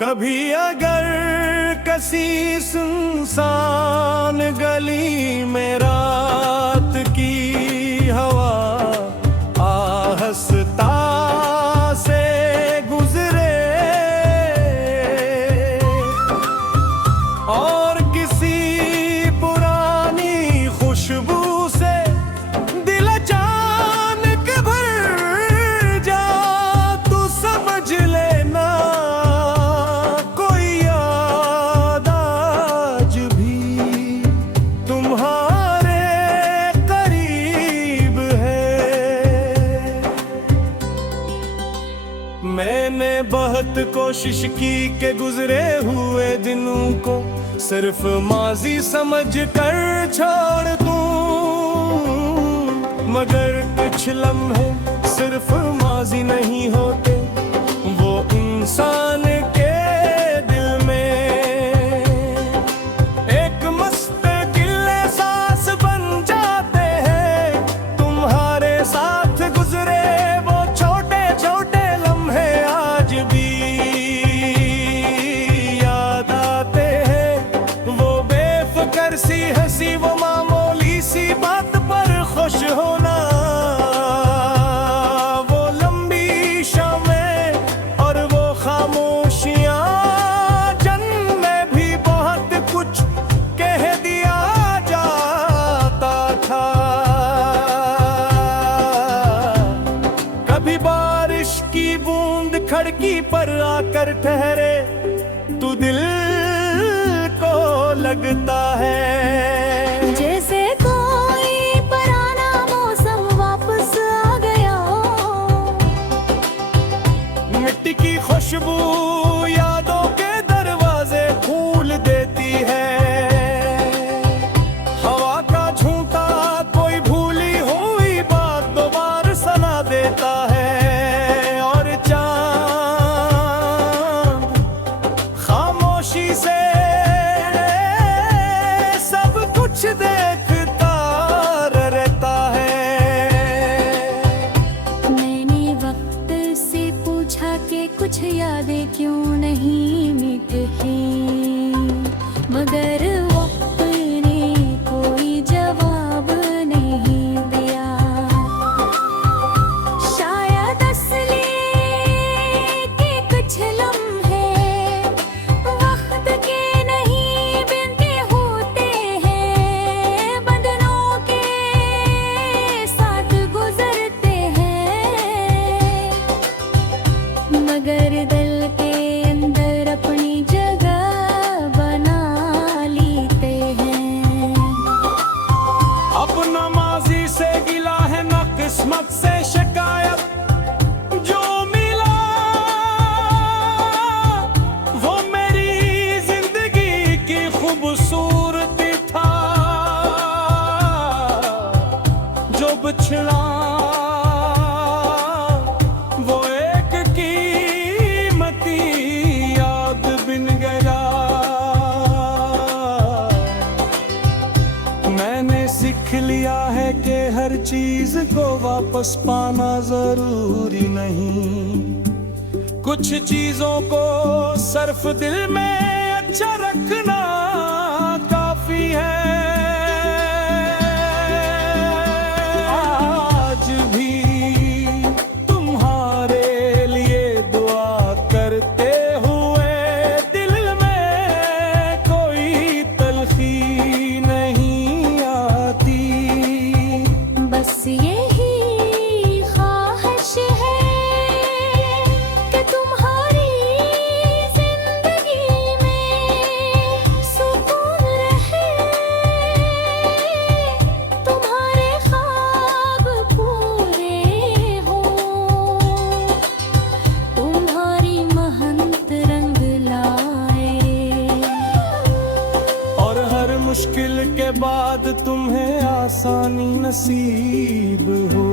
कभी अगर किसी सुनसान गली में रात की हवा आहस्ता से गुजरे और किसी पुरानी खुशबू से दिल अचानक भर जा, तू समझ लेना कोई याद आज भी तुम्हारे करीब है। मैंने बहुत कोशिश की कि गुजरे हुए दिनों को सिर्फ माजी समझ कर छोड़ दूं, मगर कुछ लम्हे सिर्फ माजी नहीं होते, वो इंसान के दिल में एक मुस्तकिल एहसास बन जाते हैं। तुम्हारे साथ गुजरे वो छोटे छोटे लम्हे आज भी याद आते हैं। वो बेफिक्र सी हंसी, वो मामूली सी बात पर खुश होना, वो लंबी शामें और वो खामोशियां जिनमें भी बहुत कुछ कह दिया जाता था। कभी बारिश की बूंद खिड़की पर आकर ठहरे तो दिल को लगता है जैसे कोई पुराना मौसम वापस आ गया हो। मिट्टी की खुशबू यादों के दरवाजे खोल देती है। हवा का झोंका कोई भूली हुई बात दोबारा सुना देता है, और चांद खामोशी से सब कुछ देखता रहता है। मैंने वक्त से पूछा कि कुछ यादें क्यों नहीं मिटती, मगर वक्त ने कोई जवाब नहीं दिया। शायद असली के कुछ लम्हे वक्त के नहीं बिनते होते हैं, बदनों के साथ गुजरते हैं, मगर दिल के अंदर अपनी जगह बना लेते हैं। अपना माजी से गिला है ना किस्मत से शिकायत, जो मिला वो मेरी जिंदगी की खूबसूरती था, जो बिछड़ा वो एक कीमती याद बिन गया। मैंने सीख लिया है कि हर चीज को वापस पाना जरूरी नहीं, कुछ चीजों को सिर्फ दिल में अच्छा रखना काफी है। आज भी तुम्हारे लिए दुआ करते हुए दिल में कोई तलखी नहीं आती। बस यही ख्वाहिश है कि तुम्हारी जिंदगी में सुकून रहे, तुम्हारे ख्वाब पूरे हों, तुम्हारी मेहनत रंग लाए, और हर मुश्किल के बाद तुम्हें आसानी नसीब हो।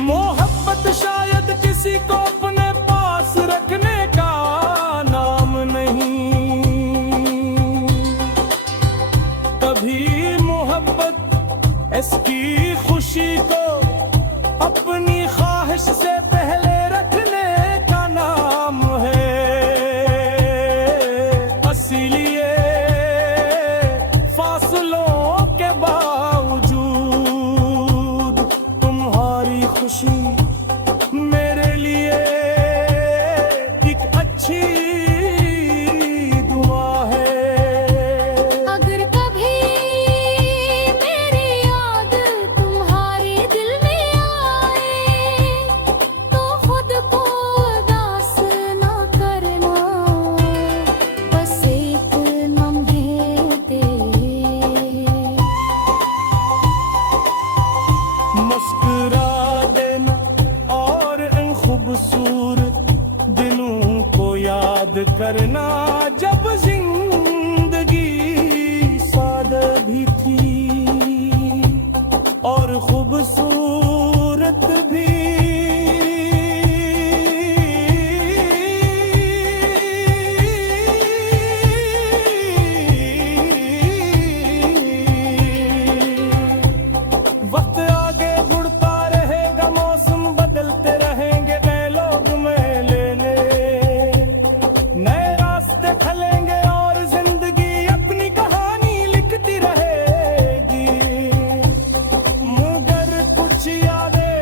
मोहब्बत शायद किसी को अपने पास रखने का नाम नहीं, कभी मोहब्बत इसकी खुशी को अपनी ख्वाहिश से पहले रखने का नाम है। करना जब जिंदगी सादा भी थी और खूबसूरत भी। वक्त आगे बढ़ता रहेगा, मौसम बदलते रहेंगे, नए लोग मिलेंगे, नए रास्ते खुलेंगे और जिंदगी अपनी कहानी लिखती रहेगी। मगर कुछ यादें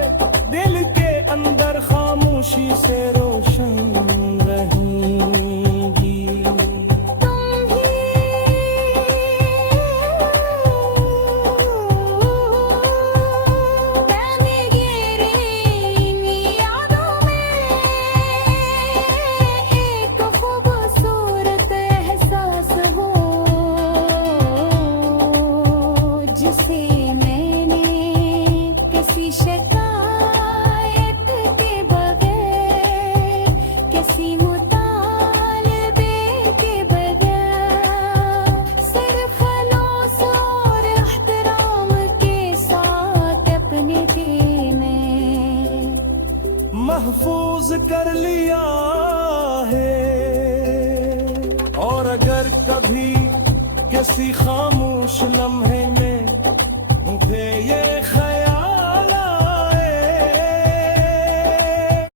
दिल के अंदर खामोशी से रोशन रहेंगी। शिकायत के बगैर, किसी मुतालबे के बगैर, सिर्फ खलूस और एहतराम के साथ अपने दिल में महफूज कर लिया है। और अगर कभी किसी खामोश लम्हे में मुझे ये ख्याल